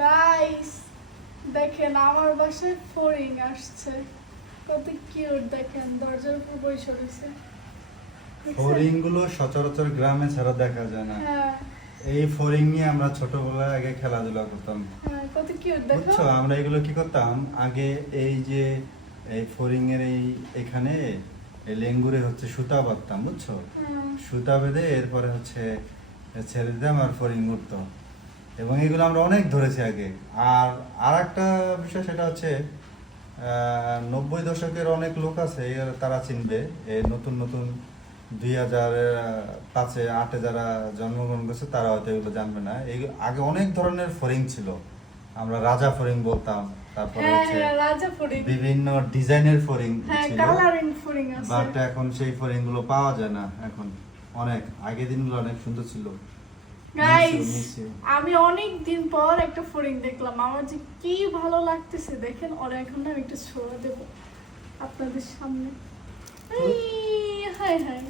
Guys দেখেন আমার বাসায় ফড়িং আসছে, কত কিউট দেখেন, দরজার উপর বসে রয়েছে। ফড়িং গুলো সচরাচর গ্রামে ছাড়া দেখা যায় না। হ্যাঁ এই ফড়িং নিয়ে আমরা ছোটবেলায় আগে খেলাধুলা করতাম, হ্যাঁ, কত কিউট দেখো। বুঝছো? আমরা এগুলো কি করতাম আগে, এই যে এই ফড়িং এর এখানে এই লেঙ্গুরে হচ্ছে সুতা বাঁধতাম, বুঝছো? হ্যাঁ। সুতা বেঁধে এরপরে হচ্ছে ছেড়ে দিতাম আর ফড়িং উঠতো, এবং এগুলো আমরা অনেক ধরেছি আগে। আর একটা বিষয় সেটা হচ্ছে 90 দশকের অনেক লোক আছে, তারা চিনবে। এই নতুন নতুন 2005-এ 8-এ যারা জন্মগ্রহণ করছে তারা হয়তো এগুলো জানবে না। এই আগে অনেক ধরনের ফড়িং ছিল, আমরা রাজা ফড়িং বলতাম, তারপরে হ্যাঁ হচ্ছে হ্যাঁ, রাজা ফড়িং। বিভিন্ন ডিজাইনের ফড়িং হ্যাঁ, ছিল, কালারিং ফড়িং আছে। বাট এখন সেই ফড়িং গুলো পাওয়া যায় না। এখন অনেক আগের দিনগুলো অনেক সুন্দর ছিল। Guys Miss you. আমি অনেক দিন পর একটা ফড়িং দেখলাম, আমার যে কি ভালো লাগতেছে দেখেন। ওরা এখন না আমি একটু ছোঁয়া দেব আপনাদের সামনে। High high.